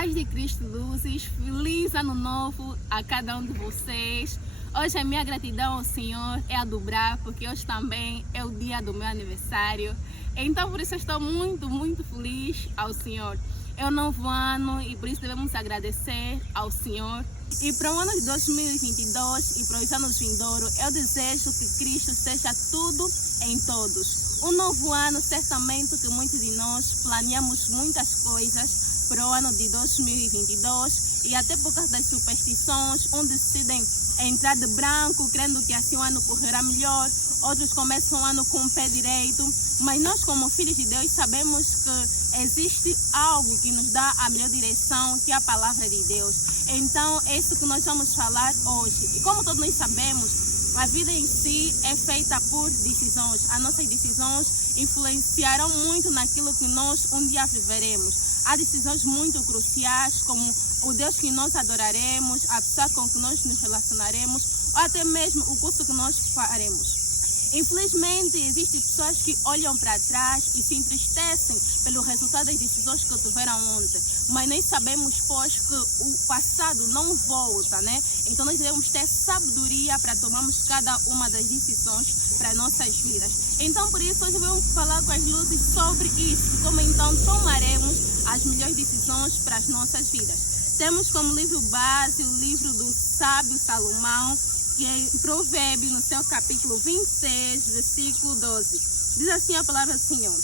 paz de Cristo, luzes, feliz ano novo a cada um de vocês. Hoje a minha gratidão ao Senhor é a dobrar, porque hoje também é o dia do meu aniversário. Então por isso eu estou muito feliz ao Senhor. É um novo ano e por isso devemos agradecer ao Senhor. E para o ano de 2022 e para os anos vindouros, eu desejo que Cristo seja tudo em todos. Um novo ano, certamente que muitos de nós planeamos muitas coisas para o ano de 2022 e até por causa das superstições, uns decidem entrar de branco, crendo que assim o ano correrá melhor, outros começam o ano com o pé direito, mas nós como filhos de Deus sabemos que existe algo que nos dá a melhor direção, que é a palavra de Deus. Então é isso que nós vamos falar hoje. E como todos nós sabemos, a vida em si é feita por decisões. As nossas decisões influenciarão muito naquilo que nós um dia viveremos. Há decisões muito cruciais, como o Deus que nós adoraremos, a pessoa com que nós nos relacionaremos, ou até mesmo o curso que nós faremos. Infelizmente, existem pessoas que olham para trás e se entristecem pelo resultado das decisões que tiveram ontem. Mas nós sabemos, pois, que o passado não volta, né? Então nós devemos ter sabedoria para tomarmos cada uma das decisões para nossas vidas. Então por isso hoje vamos falar com as luzes sobre isso, como então tomaremos as melhores decisões para as nossas vidas. Temos como livro base o livro do sábio Salomão, que é em Provérbios, no seu capítulo 26, versículo 12. Diz assim a palavra do Senhor: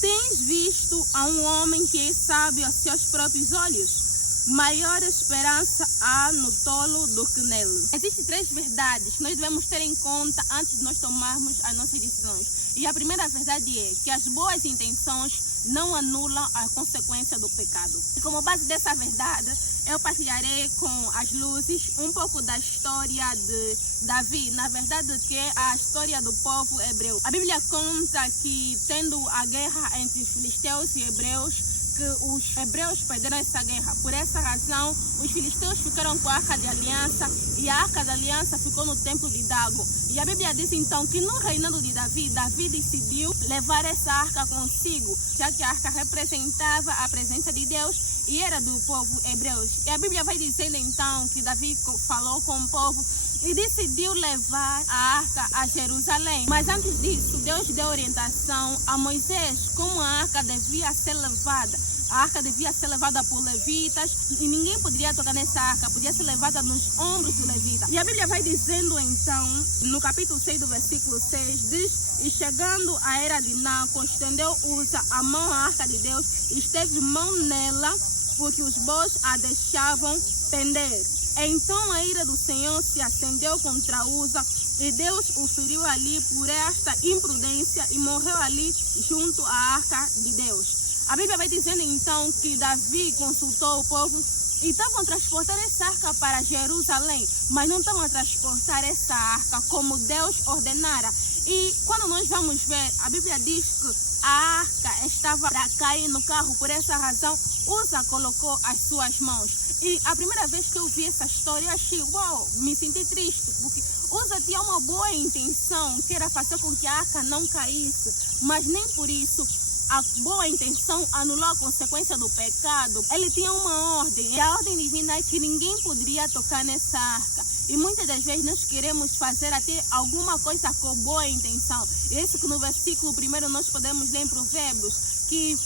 tens visto a um homem que é sábio aos seus próprios olhos? Maior esperança há no tolo do que nele. Existem três verdades que nós devemos ter em conta antes de nós tomarmos as nossas decisões. E a primeira verdade é que as boas intenções não anulam a consequência do pecado. E como base dessa verdade, eu partilharei com as luzes um pouco da história de Davi. Na verdade, que é a história do povo hebreu. A Bíblia conta que, tendo a guerra entre os filisteus e hebreus, que os hebreus perderam essa guerra. Por essa razão, os filisteus ficaram com a Arca de Aliança e a Arca da Aliança ficou no templo de Dagon. E a Bíblia diz então que no reinado de Davi, Davi decidiu levar essa arca consigo, já que a arca representava a presença de Deus e era do povo hebreu. E a Bíblia vai dizendo então que Davi falou com o povo e decidiu levar a arca a Jerusalém. Mas antes disso, Deus deu orientação a Moisés como a arca devia ser levada. A arca devia ser levada por levitas e ninguém poderia tocar nessa arca, podia ser levada nos ombros do levita. E a Bíblia vai dizendo então, no capítulo 6 do versículo 6, diz: e chegando a era de Naco, estendeu Uza a mão à arca de Deus e esteve mão nela, porque os bois a deixavam pender. Então a ira do Senhor se acendeu contra Uza e Deus o feriu ali por esta imprudência e morreu ali junto à arca de Deus. A Bíblia vai dizendo então que Davi consultou o povo e estavam a transportar essa arca para Jerusalém, mas não estavam a transportar essa arca como Deus ordenara. E quando nós vamos ver, a Bíblia diz que a arca estava para cair no carro, por essa razão Uza colocou as suas mãos. E a primeira vez que eu vi essa história, eu achei, uau, me senti triste, porque Uza tinha uma boa intenção, que era fazer com que a arca não caísse, mas nem por isso a boa intenção anulou a consequência do pecado. Ele tinha uma ordem, e a ordem divina é que ninguém poderia tocar nessa arca. E muitas das vezes nós queremos fazer até alguma coisa com boa intenção. E isso que no versículo 1 nós podemos ler em Provérbios, que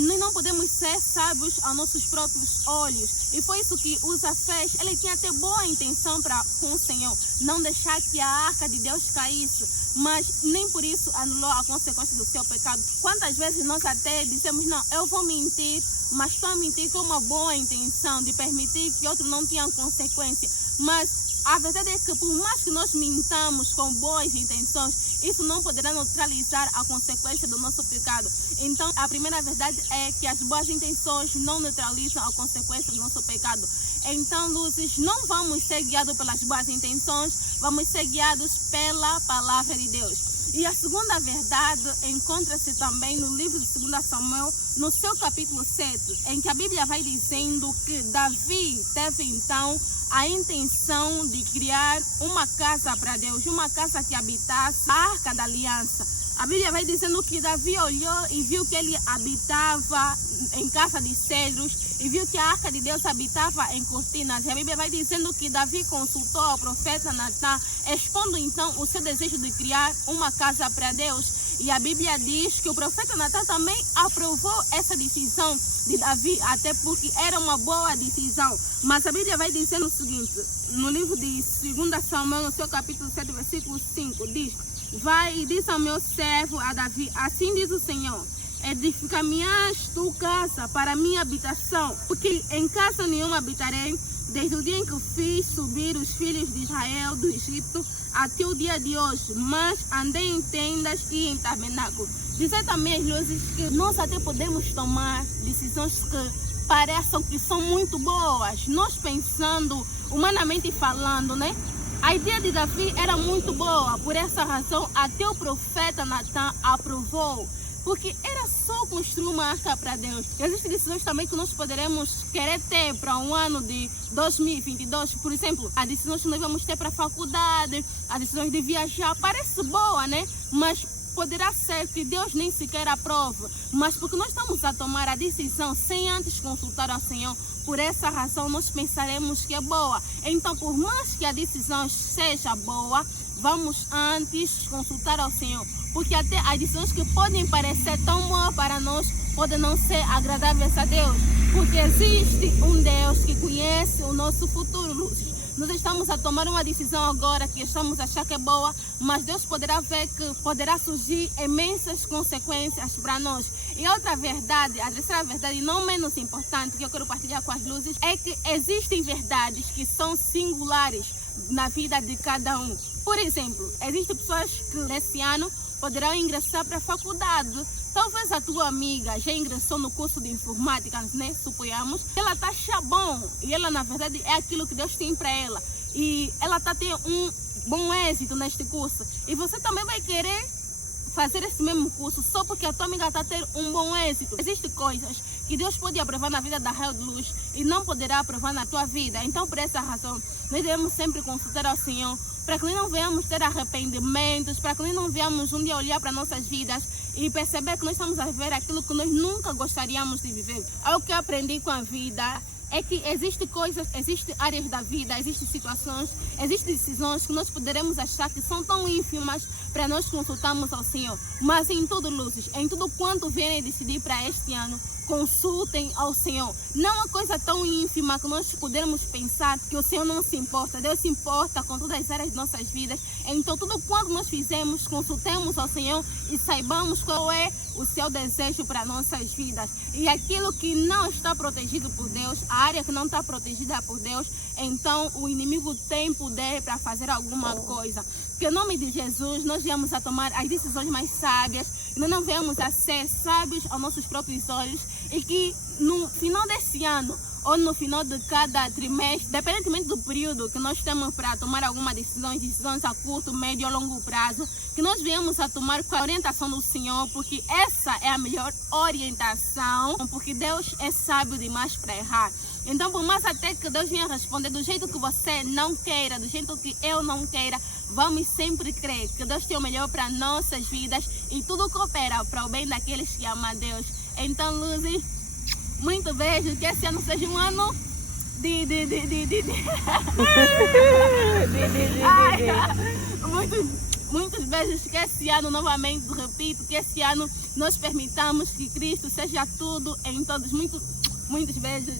nós não podemos ser sábios aos nossos próprios olhos. E foi isso que Uza fez. Ele tinha até boa intenção com o Senhor, não deixar que a arca de Deus caísse, mas nem por isso anulou a consequência do seu pecado. Quantas vezes nós até dizemos, não, eu vou mentir, mas estou a mentir com uma boa intenção de permitir que outros não tenham consequência. Mas a verdade é que por mais que nós mintamos com boas intenções, isso não poderá neutralizar a consequência do nosso pecado. Então, a primeira verdade é que as boas intenções não neutralizam a consequência do nosso pecado. Então, luzes, não vamos ser guiados pelas boas intenções, vamos ser guiados pela palavra de Deus. E a segunda verdade encontra-se também no livro de 2 Samuel, no seu capítulo 7, em que a Bíblia vai dizendo que Davi teve então a intenção de criar uma casa para Deus, uma casa que habitasse a Arca da Aliança. A Bíblia vai dizendo que Davi olhou e viu que ele habitava em casa de cedros e viu que a arca de Deus habitava em cortinas. E a Bíblia vai dizendo que Davi consultou o profeta Natan, expondo então o seu desejo de criar uma casa para Deus. E a Bíblia diz que o profeta Natan também aprovou essa decisão de Davi, até porque era uma boa decisão. Mas a Bíblia vai dizendo o seguinte, no livro de 2 Samuel, no seu capítulo 7, versículo 5, diz: vai e diz ao meu servo, a Davi, assim diz o Senhor, edifica-me-ás tu casa para minha habitação, porque em casa nenhuma habitarei, desde o dia em que fiz subir os filhos de Israel do Egito até o dia de hoje, mas andei em tendas e em tabernáculo. Dizer também às luzes que nós até podemos tomar decisões que pareçam que são muito boas, nós pensando, humanamente falando, né? A ideia de Davi era muito boa, por essa razão até o profeta Natan aprovou, porque era só construir uma arca para Deus. Existem decisões também que nós poderemos querer ter para um ano de 2022, por exemplo, as decisões que nós vamos ter para a faculdade, as decisões de viajar, parece boa, né? Mas poderá ser que Deus nem sequer aprove, mas porque nós estamos a tomar a decisão sem antes consultar ao Senhor, por essa razão nós pensaremos que é boa. Então, por mais que a decisão seja boa, vamos antes consultar ao Senhor, porque até as decisões que podem parecer tão boas para nós podem não ser agradáveis a Deus, porque existe um Deus que conhece o nosso futuro, Luzes. Nós estamos a tomar uma decisão agora que estamos a achar que é boa, mas Deus poderá ver que poderá surgir imensas consequências para nós. E outra verdade, a terceira verdade, não menos importante, que eu quero partilhar com as luzes, é que existem verdades que são singulares na vida de cada um. Por exemplo, existem pessoas que nesse ano poderão ingressar para a faculdade. Talvez a tua amiga já ingressou no curso de informática, né? Suponhamos. Ela está achando bom e ela, na verdade, é aquilo que Deus tem para ela. E ela está tendo um bom êxito neste curso. E você também vai querer fazer esse mesmo curso só porque a tua amiga está a ter um bom êxito. Existem coisas que Deus pode aprovar na vida da Raio de Luz e não poderá aprovar na tua vida. Então, por essa razão, nós devemos sempre consultar ao Senhor, para que nós não venhamos ter arrependimentos, para que nós não venhamos um dia olhar para nossas vidas e perceber que nós estamos a viver aquilo que nós nunca gostaríamos de viver. É o que eu aprendi com a vida, é que existem coisas, existem áreas da vida, existem situações, existem decisões que nós poderemos achar que são tão ínfimas para nós consultarmos ao Senhor. Mas em tudo, luzes, em tudo quanto vierem decidir para este ano, consultem ao Senhor. Não é uma coisa tão ínfima que nós podemos pensar que o Senhor não se importa. Deus se importa com todas as áreas de nossas vidas. Então, tudo quanto nós fizemos, consultemos ao Senhor e saibamos qual é o seu desejo para nossas vidas. E aquilo que não está protegido por Deus, a área que não está protegida por Deus, então o inimigo tem poder para fazer alguma coisa. Que em nome de Jesus nós viemos a tomar as decisões mais sábias, e nós não viemos a ser sábios aos nossos próprios olhos, e que no final desse ano ou no final de cada trimestre, independentemente do período que nós temos para tomar alguma decisão, decisões a curto, médio ou longo prazo, que nós viemos a tomar com a orientação do Senhor, porque essa é a melhor orientação, porque Deus é sábio demais para errar. Então, por mais até que Deus venha responder do jeito que você não queira, do jeito que eu não queira, vamos sempre crer que Deus tem o melhor para nossas vidas e tudo coopera para o bem daqueles que amam a Deus. Então, Luzi, muito beijo, que esse ano seja um ano muitos beijos, que esse ano, novamente repito, que esse ano nós permitamos que Cristo seja tudo em todos. Muitos beijos.